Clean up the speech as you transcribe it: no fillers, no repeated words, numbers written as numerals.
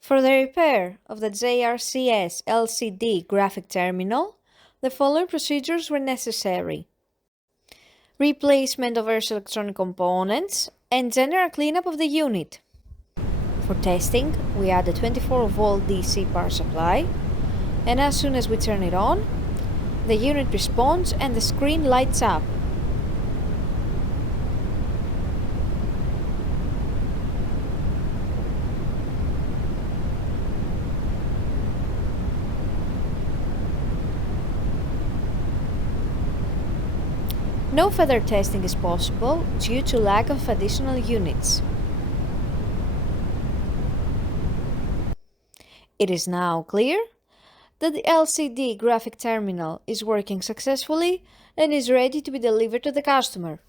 For the repair of the JRCS LCD graphic terminal, the following procedures were necessary: replacement of various electronic components and general cleanup of the unit. For testing, we add a 24-volt DC power supply, and as soon as we turn it on, the unit responds and the screen lights up. No further testing is possible due to lack of additional units. It is now clear that the LCD graphic terminal is working successfully and is ready to be delivered to the customer.